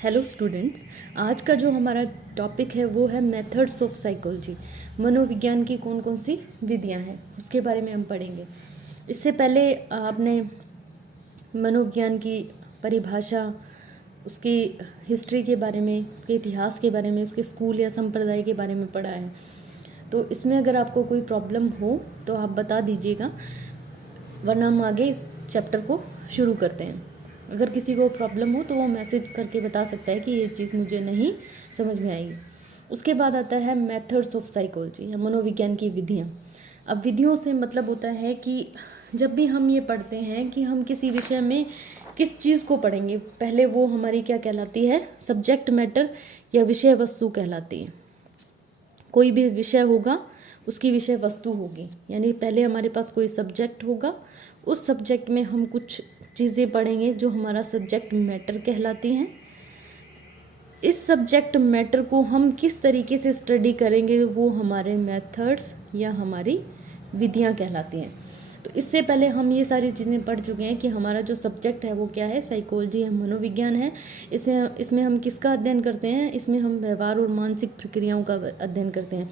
Hello students. आज का जो हमारा टॉपिक है वो है मेथड्स ऑफ साइकोलॉजी। मनोविज्ञान की कौन कौन सी विधियां हैं उसके बारे में हम पढ़ेंगे। इससे पहले आपने मनोविज्ञान की परिभाषा, उसकी हिस्ट्री के बारे में, उसके इतिहास के बारे में, उसके स्कूल या संप्रदाय के बारे में पढ़ा है। तो इसमें अगर आपको कोई प्रॉब्लम हो तो आप बता दीजिएगा, वरना हम आगे इस चैप्टर को शुरू करते हैं। अगर किसी को प्रॉब्लम हो तो वो मैसेज करके बता सकता है कि ये चीज़ मुझे नहीं समझ में आएगी। उसके बाद आता है मेथड्स ऑफ साइकोलॉजी या मनोविज्ञान की विधियाँ। अब विधियों से मतलब होता है कि जब भी हम ये पढ़ते हैं कि हम किसी विषय में किस चीज़ को पढ़ेंगे, पहले वो हमारी क्या कहलाती है, सब्जेक्ट मैटर या विषय वस्तु कहलाती है। कोई भी विषय होगा उसकी विषय वस्तु होगी, यानी पहले हमारे पास कोई सब्जेक्ट होगा, उस सब्जेक्ट में हम कुछ चीज़ें पढ़ेंगे जो हमारा सब्जेक्ट मैटर कहलाती हैं। इस सब्जेक्ट मैटर को हम किस तरीके से स्टडी करेंगे वो हमारे मेथड्स या हमारी विधियां कहलाती हैं। तो इससे पहले हम ये सारी चीज़ें पढ़ चुके हैं कि हमारा जो सब्जेक्ट है वो क्या है, साइकोलॉजी है, मनोविज्ञान है। इसमें हम किसका अध्ययन करते हैं, इसमें हम व्यवहार और मानसिक प्रक्रियाओं का अध्ययन करते हैं।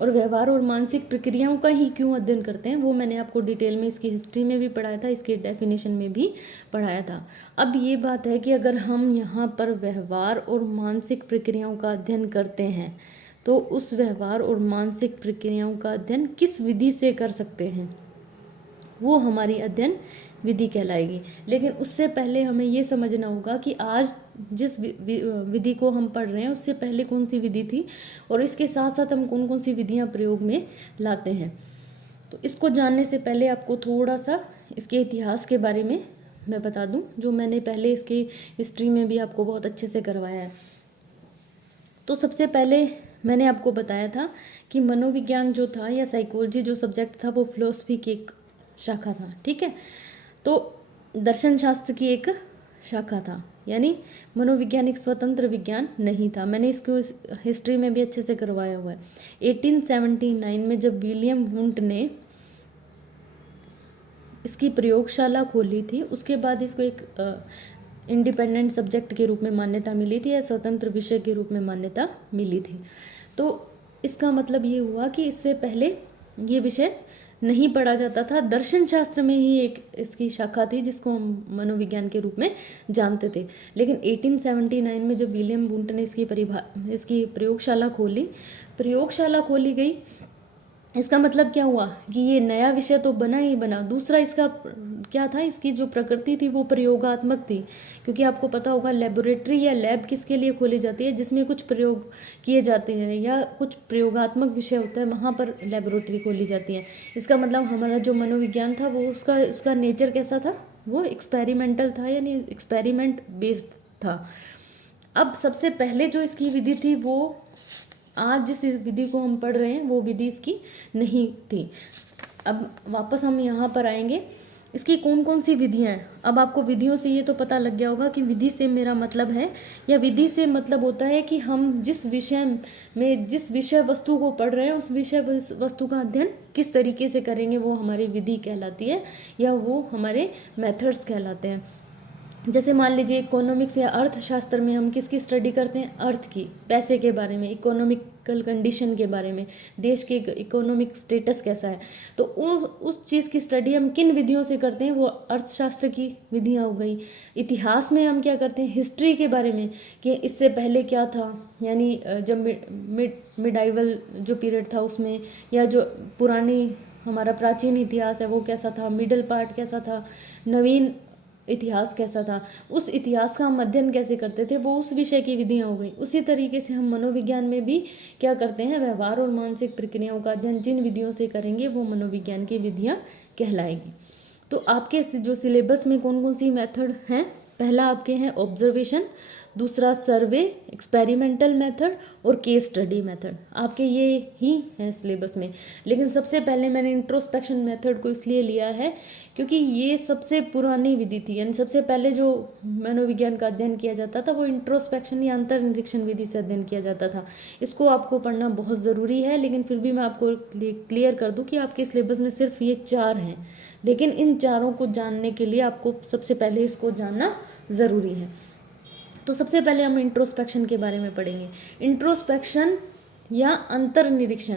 और व्यवहार और मानसिक प्रक्रियाओं का ही क्यों अध्ययन करते हैं वो मैंने आपको डिटेल में इसकी हिस्ट्री में भी पढ़ाया था, इसके डेफिनेशन में भी पढ़ाया था। अब ये बात है कि अगर हम यहाँ पर व्यवहार और मानसिक प्रक्रियाओं का अध्ययन करते हैं तो उस व्यवहार और मानसिक प्रक्रियाओं का अध्ययन किस विधि से कर सकते हैं, वो हमारी अध्ययन विधि कहलाएगी। लेकिन उससे पहले हमें ये समझना होगा कि आज जिस विधि को हम पढ़ रहे हैं उससे पहले कौन सी विधि थी और इसके साथ साथ हम कौन कौन सी विधियां प्रयोग में लाते हैं। तो इसको जानने से पहले आपको थोड़ा सा इसके इतिहास के बारे में मैं बता दूं, जो मैंने पहले इसकी हिस्ट्री में भी आपको बहुत अच्छे से करवाया है। तो सबसे पहले मैंने आपको बताया था कि मनोविज्ञान जो था या साइकोलॉजी जो सब्जेक्ट था वो फिलोसफी की एक शाखा था, ठीक है। तो दर्शन शास्त्र की एक शाखा था, यानी मनोविज्ञान एक स्वतंत्र विज्ञान नहीं था। मैंने इसको हिस्ट्री में भी अच्छे से करवाया हुआ है। 1879 में जब विलियम वुंट ने इसकी प्रयोगशाला खोली थी, उसके बाद इसको एक इंडिपेंडेंट सब्जेक्ट के रूप में मान्यता मिली थी या स्वतंत्र विषय के रूप में मान्यता मिली थी। तो इसका मतलब ये हुआ कि इससे पहले ये विषय नहीं पढ़ा जाता था। दर्शन शास्त्र में ही एक इसकी शाखा थी जिसको हम मनोविज्ञान के रूप में जानते थे। लेकिन 1879 में जब विलियम वुंट ने इसकी प्रयोगशाला खोली गई, इसका मतलब क्या हुआ कि ये नया विषय तो बना ही बना। दूसरा इसका क्या था, इसकी जो प्रकृति थी वो प्रयोगात्मक थी, क्योंकि आपको पता होगा लेबोरेटरी या लैब किसके लिए खोली जाती है, जिसमें कुछ प्रयोग किए जाते हैं या कुछ प्रयोगात्मक विषय होता है, वहाँ पर लेबोरेटरी खोली जाती है। इसका मतलब हमारा जो मनोविज्ञान था वो उसका नेचर कैसा था, वो एक्सपेरिमेंटल था, यानी एक्सपेरिमेंट बेस्ड था। अब सबसे पहले जो इसकी विधि थी वो आज जिस विधि को हम पढ़ रहे हैं वो विधि इसकी नहीं थी। अब वापस हम यहाँ पर आएंगे, इसकी कौन कौन सी विधियाँ हैं। अब आपको विधियों से ये तो पता लग गया होगा कि विधि से मेरा मतलब है, या विधि से मतलब होता है कि हम जिस विषय वस्तु को पढ़ रहे हैं उस विषय वस्तु का अध्ययन किस तरीके से करेंगे वो हमारी विधि कहलाती है या वो हमारे मेथड्स कहलाते हैं। जैसे मान लीजिए इकोनॉमिक्स या अर्थशास्त्र में हम किसकी स्टडी करते हैं, अर्थ की, पैसे के बारे में, इकोनॉमिकल कंडीशन के बारे में, देश के इकोनॉमिक स्टेटस कैसा है। तो उस चीज़ की स्टडी हम किन विधियों से करते हैं, वो अर्थशास्त्र की विधियाँ हो गई। इतिहास में हम क्या करते हैं, हिस्ट्री के बारे में कि इससे पहले क्या था, यानी जब मिडाइवल जो पीरियड था उसमें, या जो पुरानी हमारा प्राचीन इतिहास है वो कैसा था, मिडल पार्ट कैसा था, नवीन इतिहास कैसा था, उस इतिहास का हम अध्ययन कैसे करते थे, वो उस विषय की विधियाँ हो गई। उसी तरीके से हम मनोविज्ञान में भी क्या करते हैं, व्यवहार और मानसिक प्रक्रियाओं का अध्ययन जिन विधियों से करेंगे वो मनोविज्ञान की विधियाँ कहलाएगी। तो आपके जो सिलेबस में कौन कौन सी मेथड हैं, पहला आपके हैं ऑब्जर्वेशन, दूसरा सर्वे, एक्सपेरिमेंटल मेथड और केस स्टडी मेथड, आपके ये ही हैं सिलेबस में। लेकिन सबसे पहले मैंने इंट्रोस्पेक्शन मेथड को इसलिए लिया है क्योंकि ये सबसे पुरानी विधि थी, यानी सबसे पहले जो मनोविज्ञान का अध्ययन किया जाता था वो इंट्रोस्पेक्शन या अंतर्निरीक्षण विधि से अध्ययन किया जाता था। इसको आपको पढ़ना बहुत ज़रूरी है, लेकिन फिर भी मैं आपको क्लियर कर दूं कि आपके सिलेबस में सिर्फ ये 4 हैं, लेकिन इन चारों को जानने के लिए आपको सबसे पहले इसको जानना ज़रूरी है। तो सबसे पहले हम इंट्रोस्पेक्शन के बारे में पढ़ेंगे। इंट्रोस्पेक्शन या अंतर्निरीक्षण,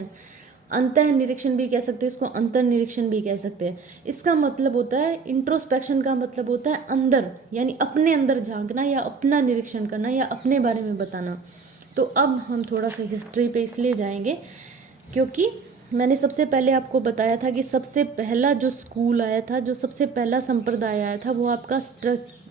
अंतः निरीक्षण भी कह सकते हैं इसको, अंतर्निरीक्षण भी कह सकते हैं। इसका मतलब होता है, इंट्रोस्पेक्शन का मतलब होता है अंदर, यानी अपने अंदर झांकना या अपना निरीक्षण करना या अपने बारे में बताना। तो अब हम थोड़ा सा हिस्ट्री पे इसलिए जाएंगे क्योंकि मैंने सबसे पहले आपको बताया था कि सबसे पहला जो स्कूल आया था, जो सबसे पहला संप्रदाय आया था, वो आपका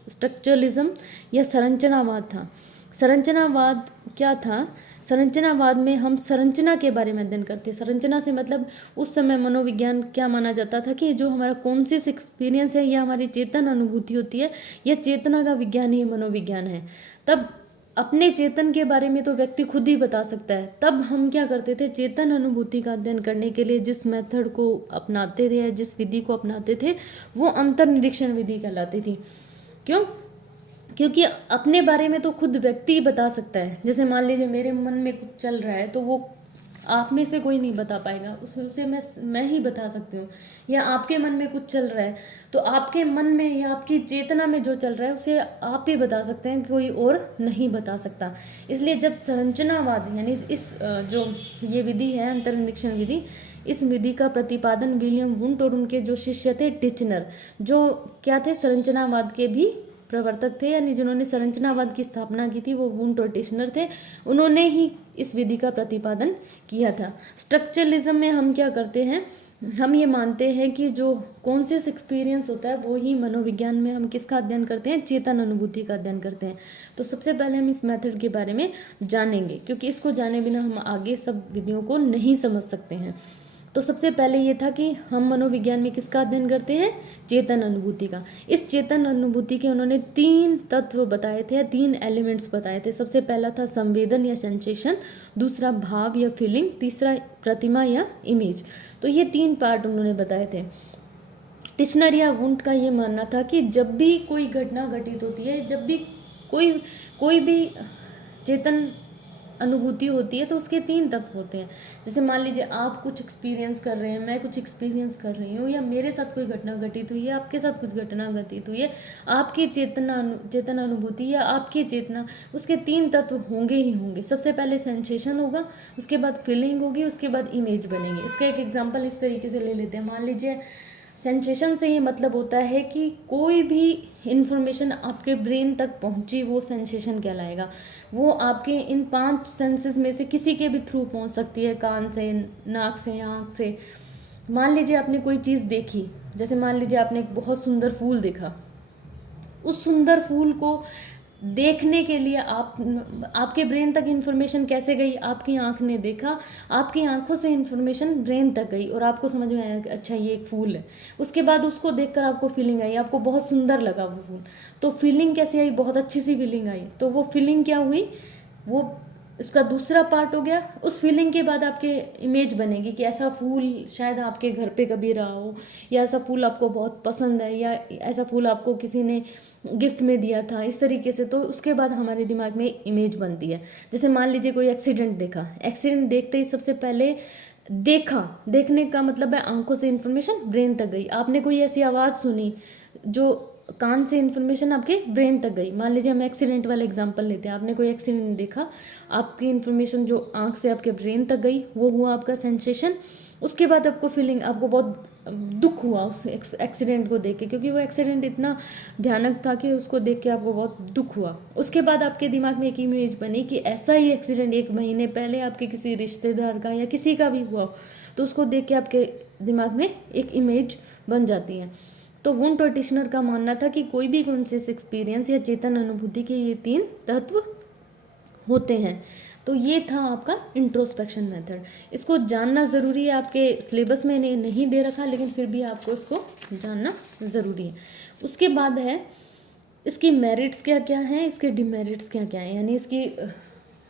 स्ट्रक्चरलिज्म या संरचनावाद था। संरचनावाद क्या था? संरचनावाद में हम संरचना के बारे में अध्ययन करते हैं। संरचना से मतलब उस समय मनोविज्ञान क्या माना जाता था कि जो हमारा कॉन्शियस एक्सपीरियंस है या हमारी चेतन अनुभूति होती है, या चेतना का विज्ञान ही मनोविज्ञान है। तब अपने चेतन के बारे में तो व्यक्ति खुद ही बता सकता है। तब हम क्या करते थे, चेतन अनुभूति का अध्ययन करने के लिए जिस मेथड को अपनाते थे या जिस विधि को अपनाते थे, वो अंतर्निरीक्षण विधि कहलाती थी। क्यों? क्योंकि अपने बारे में तो खुद व्यक्ति ही बता सकता है। जैसे मान लीजिए मेरे मन में कुछ चल रहा है, तो वो आप में से कोई नहीं बता पाएगा, उसे मैं ही बता सकती हूँ। या आपके मन में कुछ चल रहा है, तो आपके मन में या आपकी चेतना में जो चल रहा है उसे आप ही बता सकते हैं, कोई और नहीं बता सकता। इसलिए जब संरचनावाद यानी इस जो ये विधि है अंतर्निरीक्षण विधि, इस विधि का प्रतिपादन विलियम वुंट और उनके जो शिष्य थे टिचनर, जो क्या थे, संरचनावाद के भी प्रवर्तक थे, यानी जिन्होंने संरचनावाद की स्थापना की थी वो वुंट और टिचनर थे। उन्होंने ही इस विधि का प्रतिपादन किया था। स्ट्रक्चरलिज्म में हम क्या करते हैं, हम ये मानते हैं कि जो कॉन्शियस एक्सपीरियंस होता है वो ही मनोविज्ञान में हम किसका अध्ययन करते हैं, चेतन अनुभूति का अध्ययन करते हैं। तो सबसे पहले हम इस मेथड के बारे में जानेंगे, क्योंकि इसको जाने बिना हम आगे सब विधियों को नहीं समझ सकते हैं। तो सबसे पहले ये था कि हम मनोविज्ञान में किसका अध्ययन करते हैं, चेतन अनुभूति का। इस चेतन अनुभूति के उन्होंने 3 तत्व बताए थे, 3 एलिमेंट्स बताए थे। सबसे पहला था संवेदन या सेंसेशन, दूसरा भाव या फीलिंग, तीसरा प्रतिमा या इमेज। तो ये 3 पार्ट उन्होंने बताए थे। टिचनर या वुंट का ये मानना था कि जब भी कोई घटना घटित होती है, जब भी कोई भी चेतन अनुभूति होती है, तो उसके 3 तत्व होते हैं। जैसे मान लीजिए आप कुछ एक्सपीरियंस कर रहे हैं, मैं कुछ एक्सपीरियंस कर रही हूँ, या मेरे साथ कोई घटना घटित हुई है, आपके साथ कुछ घटना घटित हुई है, आपकी चेतन अनुभूति या आपकी चेतना, उसके 3 तत्व होंगे ही होंगे। सबसे पहले सेंसेशन होगा, उसके बाद फीलिंग होगी, उसके बाद इमेज बनेगी। इसका एक एग्जाम्पल इस तरीके से ले लेते हैं। मान लीजिए सेंसेशन से ये मतलब होता है कि कोई भी इन्फॉर्मेशन आपके ब्रेन तक पहुंची, वो सेंसेशन कहलाएगा। वो आपके इन 5 सेंसेस में से किसी के भी थ्रू पहुंच सकती है, कान से, नाक से, आँख से। मान लीजिए आपने कोई चीज़ देखी, जैसे मान लीजिए आपने एक बहुत सुंदर फूल देखा। उस सुंदर फूल को देखने के लिए आपके ब्रेन तक इन्फॉर्मेशन कैसे गई, आपकी आंख ने देखा, आपकी आंखों से इन्फॉर्मेशन ब्रेन तक गई और आपको समझ में आया कि अच्छा ये एक फूल है। उसके बाद उसको देखकर आपको फीलिंग आई, आपको बहुत सुंदर लगा वो फूल। तो फीलिंग कैसी आई, बहुत अच्छी सी फीलिंग आई। तो वो फीलिंग क्या हुई, वो इसका दूसरा पार्ट हो गया। उस फीलिंग के बाद आपके इमेज बनेगी कि ऐसा फूल शायद आपके घर पे कभी रहा हो, या ऐसा फूल आपको बहुत पसंद है, या ऐसा फूल आपको किसी ने गिफ्ट में दिया था, इस तरीके से। तो उसके बाद हमारे दिमाग में इमेज बनती है। जैसे मान लीजिए कोई एक्सीडेंट देखा, एक्सीडेंट देखते ही सबसे पहले देखने का मतलब है आंखों से इन्फॉर्मेशन ब्रेन तक गई। आपने कोई ऐसी आवाज़ सुनी जो कान से इन्फॉर्मेशन आपके ब्रेन तक गई। मान लीजिए हम एक्सीडेंट वाला एग्जांपल लेते हैं, आपने कोई एक्सीडेंट देखा, आपकी इन्फॉर्मेशन जो आंख से आपके ब्रेन तक गई वो हुआ आपका सेंसेशन। उसके बाद आपको फीलिंग, आपको बहुत दुख हुआ उस एक्सीडेंट को देख के, क्योंकि वो एक्सीडेंट इतना भयानक था कि उसको देख के आपको बहुत दुख हुआ। उसके बाद आपके दिमाग में एक इमेज बनी कि ऐसा ही एक्सीडेंट 1 महीने पहले आपके किसी रिश्तेदार का या किसी का भी हुआ, तो उसको देख के आपके दिमाग में एक इमेज बन जाती है। तो वुंट और टिचनर का मानना था कि कोई भी कॉन्शियस एक्सपीरियंस या चेतन अनुभूति के ये 3 तत्व होते हैं। तो ये था आपका इंट्रोस्पेक्शन मेथड। इसको जानना ज़रूरी है, आपके सिलेबस में नहीं दे रखा, लेकिन फिर भी आपको इसको जानना ज़रूरी है। उसके बाद है इसकी मेरिट्स क्या क्या हैं, इसके डिमेरिट्स क्या क्या हैं, यानी इसकी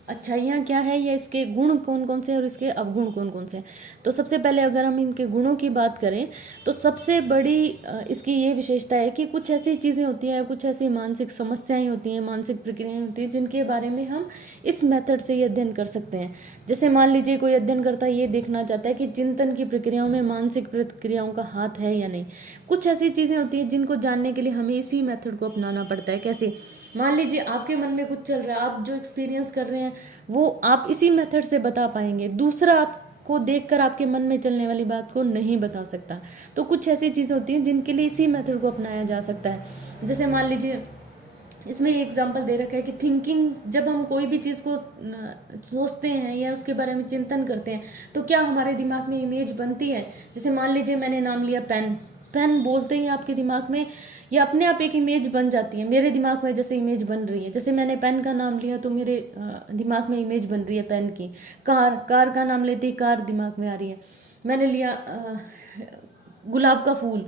अच्छाइयाँ क्या है या इसके गुण कौन कौन से हैं और इसके अवगुण कौन कौन से हैं। तो सबसे पहले अगर हम इनके गुणों की बात करें तो सबसे बड़ी इसकी ये विशेषता है कि कुछ ऐसी चीज़ें होती हैं, कुछ ऐसी मानसिक समस्याएं होती हैं, मानसिक प्रक्रियाएं होती हैं जिनके बारे में हम इस मेथड से ये अध्ययन कर सकते हैं। जैसे मान लीजिए कोई अध्ययनकर्ता ये देखना चाहता है कि चिंतन की प्रक्रियाओं में मानसिक प्रक्रियाओं का हाथ है या नहीं। कुछ ऐसी चीज़ें होती हैं जिनको जानने के लिए हमें इसी मेथड को अपनाना पड़ता है। कैसे? मान लीजिए आपके मन में कुछ चल रहा है, आप जो एक्सपीरियंस कर रहे हैं वो आप इसी मेथड से बता पाएंगे, दूसरा आपको देखकर आपके मन में चलने वाली बात को नहीं बता सकता। तो कुछ ऐसी चीज़ें होती हैं जिनके लिए इसी मेथड को अपनाया जा सकता है। जैसे मान लीजिए इसमें ये एग्जांपल दे रखा है कि थिंकिंग, जब हम कोई भी चीज़ को सोचते हैं या उसके बारे में चिंतन करते हैं तो क्या हमारे दिमाग में इमेज बनती है। जैसे मान लीजिए मैंने नाम लिया पेन, पेन बोलते ही आपके दिमाग में या अपने आप एक इमेज बन जाती है। मेरे दिमाग में जैसे इमेज बन रही है, जैसे मैंने पेन का नाम लिया तो मेरे दिमाग में इमेज बन रही है पेन की। कार, कार का नाम लेते ही कार दिमाग में आ रही है। मैंने लिया गुलाब का फूल,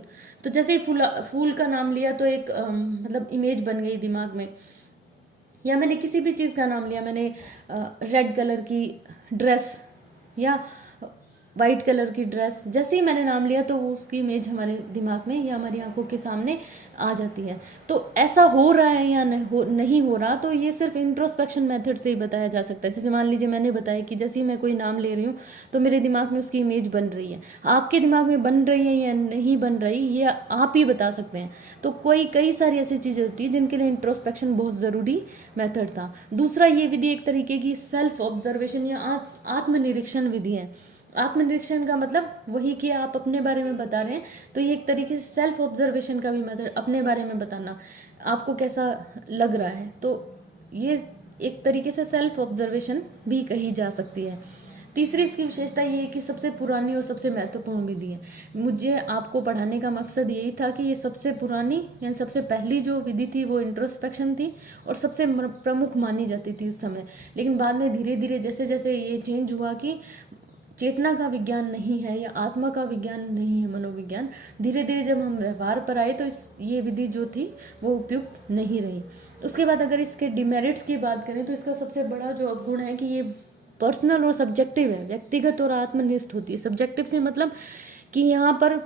तो जैसे ही फूल का नाम लिया तो एक मतलब इमेज बन गई दिमाग में। या मैंने किसी भी चीज़ का नाम लिया, मैंने रेड कलर की ड्रेस या वाइट कलर की ड्रेस, जैसे ही मैंने नाम लिया तो वो उसकी इमेज हमारे दिमाग में या हमारी आंखों के सामने आ जाती है। तो ऐसा हो रहा है या नहीं हो रहा, तो ये सिर्फ इंट्रोस्पेक्शन मेथड से ही बताया जा सकता है। जैसे मान लीजिए मैंने बताया कि जैसे ही मैं कोई नाम ले रही हूँ तो मेरे दिमाग में उसकी इमेज बन रही है। आपके दिमाग में बन रही है या नहीं बन रही ये आप ही बता सकते हैं। तो कई सारी ऐसी चीज़ें होती हैं जिनके लिए इंट्रोस्पेक्शन बहुत ज़रूरी मेथड था। दूसरा, ये विधि एक तरीके की सेल्फ ऑब्जर्वेशन या आत्मनिरीक्षण विधि है। आत्मनिरीक्षण का मतलब वही कि आप अपने बारे में बता रहे हैं, तो ये एक तरीके से सेल्फ ऑब्जर्वेशन का भी मेथड, अपने बारे में बताना आपको कैसा लग रहा है, तो ये एक तरीके से सेल्फ ऑब्जर्वेशन भी कही जा सकती है। तीसरी इसकी विशेषता ये है कि सबसे पुरानी और सबसे महत्वपूर्ण विधि है। मुझे आपको पढ़ाने का मकसद यही था कि ये सबसे पुरानी यानी सबसे पहली जो विधि थी वो इंट्रोस्पेक्शन थी और सबसे प्रमुख मानी जाती थी उस समय। लेकिन बाद में धीरे धीरे जैसे जैसे ये चेंज हुआ कि चेतना का विज्ञान नहीं है या आत्मा का विज्ञान नहीं है मनोविज्ञान, धीरे धीरे जब हम व्यवहार पर आए तो ये विधि जो थी वो उपयुक्त नहीं रही। उसके बाद अगर इसके डिमेरिट्स की बात करें तो इसका सबसे बड़ा जो अवगुण है कि ये पर्सनल और सब्जेक्टिव है, व्यक्तिगत और आत्मनिष्ठ होती है। सब्जेक्टिव से मतलब कि यहाँ पर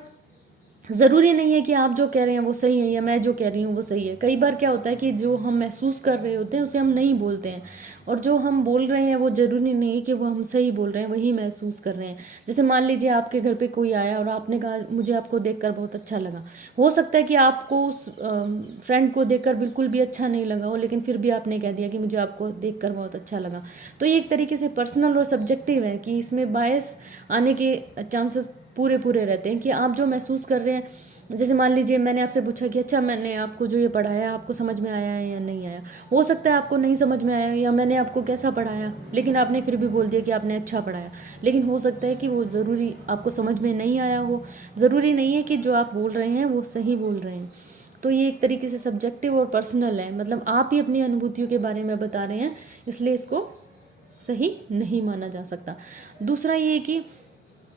ज़रूरी नहीं है कि आप जो कह रहे हैं वो सही है या मैं जो कह रही हूँ वो सही है। कई बार क्या होता है कि जो हम महसूस कर रहे होते हैं उसे हम नहीं बोलते हैं, और जो हम बोल रहे हैं वो ज़रूरी नहीं है कि वो हम सही बोल रहे हैं, वही महसूस कर रहे हैं। जैसे मान लीजिए आपके घर पे कोई आया और आपने कहा मुझे आपको देखकर बहुत अच्छा लगा। हो सकता है कि आपको उस फ्रेंड को देखकर बिल्कुल भी अच्छा नहीं लगा हो, लेकिन फिर भी आपने कह दिया कि मुझे आपको देखकर बहुत अच्छा लगा। तो ये एक तरीके से पर्सनल और सब्जेक्टिव है कि इसमें बायस आने के चांसेस पूरे पूरे रहते हैं कि आप जो महसूस कर रहे हैं। जैसे मान लीजिए मैंने आपसे पूछा कि अच्छा मैंने आपको जो ये पढ़ाया आपको समझ में आया है या नहीं आया। हो सकता है आपको नहीं समझ में आया या मैंने आपको कैसा पढ़ाया, लेकिन आपने फिर भी बोल दिया कि आपने अच्छा पढ़ाया। लेकिन हो सकता है कि वो ज़रूरी आपको समझ में नहीं आया हो, ज़रूरी नहीं है कि जो आप बोल रहे हैं वो सही बोल रहे हैं। तो ये एक तरीके से सब्जेक्टिव और पर्सनल है, मतलब आप ही अपनी अनुभूतियों के बारे में बता रहे हैं, इसलिए इसको सही नहीं माना जा सकता। दूसरा ये कि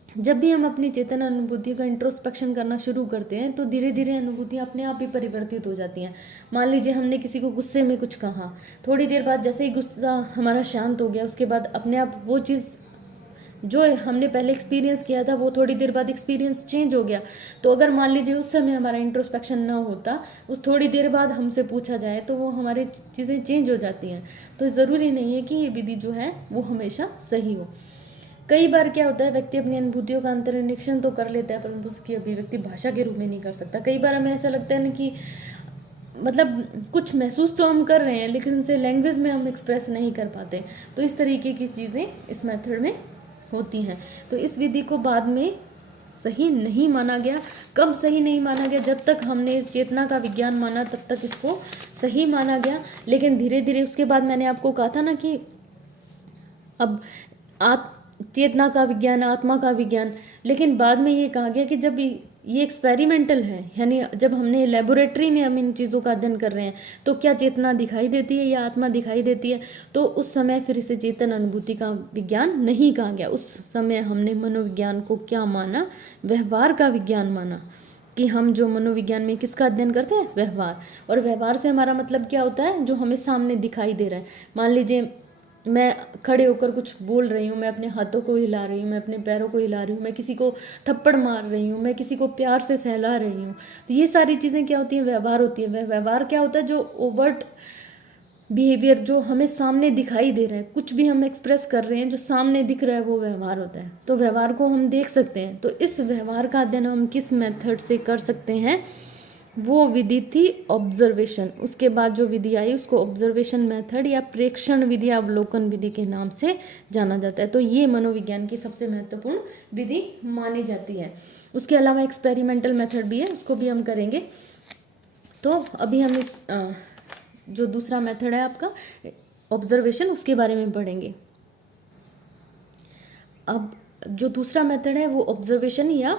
जब भी हम अपनी चेतन अनुभूतियों का इंट्रोस्पेक्शन करना शुरू करते हैं तो धीरे धीरे अनुभूतियाँ अपने आप ही परिवर्तित हो जाती हैं। मान लीजिए हमने किसी को गुस्से में कुछ कहा, थोड़ी देर बाद जैसे ही गुस्सा हमारा शांत हो गया उसके बाद अपने आप वो चीज़ जो हमने पहले एक्सपीरियंस किया था वो थोड़ी देर बाद एक्सपीरियंस चेंज हो गया। तो अगर मान लीजिए उस समय हमारा इंट्रोस्पेक्शन ना होता, उस थोड़ी देर बाद हमसे पूछा जाए तो वो हमारी चीज़ें चेंज हो जाती हैं। तो ज़रूरी नहीं है कि ये विधि जो है वो हमेशा सही हो। कई बार क्या होता है व्यक्ति अपनी अनुभूतियों का अंतर्निरीक्षण तो कर लेता है परंतु उसकी अभिव्यक्ति भाषा के रूप में नहीं कर सकता। कई बार हमें ऐसा लगता है ना कि मतलब कुछ महसूस तो हम कर रहे हैं लेकिन उसे लैंग्वेज में हम एक्सप्रेस नहीं कर पाते। तो इस तरीके की चीज़ें इस मेथड में होती हैं। तो इस विधि को बाद में सही नहीं माना गया। कब सही नहीं माना गया? जब तक हमने चेतना का विज्ञान माना तब तक इसको सही माना गया। लेकिन धीरे धीरे उसके बाद मैंने आपको कहा था ना कि अब चेतना का विज्ञान, आत्मा का विज्ञान, लेकिन बाद में ये कहा गया कि जब ये एक्सपेरिमेंटल है, यानी जब हमने लेबोरेटरी में हम इन चीज़ों का अध्ययन कर रहे हैं तो क्या चेतना दिखाई देती है या आत्मा दिखाई देती है, तो उस समय फिर इसे चेतन अनुभूति का विज्ञान नहीं कहा गया। उस समय हमने मनोविज्ञान को क्या माना? व्यवहार का विज्ञान माना। कि हम जो मनोविज्ञान में किसका अध्ययन करते हैं? व्यवहार। और व्यवहार से हमारा मतलब क्या होता है? जो हमें सामने दिखाई दे रहा है। मान लीजिए मैं खड़े होकर कुछ बोल रही हूँ, मैं अपने हाथों को हिला रही हूँ, मैं अपने पैरों को हिला रही हूँ, मैं किसी को थप्पड़ मार रही हूँ, मैं किसी को प्यार से सहला रही हूँ। ये सारी चीज़ें क्या होती हैं? व्यवहार होती है। वह व्यवहार क्या होता है? जो ओवर्ट बिहेवियर जो हमें सामने दिखाई दे रहा है, कुछ भी हम एक्सप्रेस कर रहे हैं जो सामने दिख रहा है वो व्यवहार होता है। तो व्यवहार को हम देख सकते हैं। तो इस व्यवहार का अध्ययन हम किस मेथड से कर सकते हैं? वो विधि थी ऑब्जर्वेशन। उसके बाद जो विधि आई उसको ऑब्जर्वेशन मेथड या प्रेक्षण विधि, अवलोकन विधि के नाम से जाना जाता है। तो ये मनोविज्ञान की सबसे महत्वपूर्ण विधि मानी जाती है। उसके अलावा एक्सपेरिमेंटल मेथड भी है, उसको भी हम करेंगे। तो अभी हम इस जो दूसरा मेथड है आपका ऑब्जर्वेशन, उसके बारे में पढ़ेंगे। अब जो दूसरा मेथड है वो ऑब्जर्वेशन या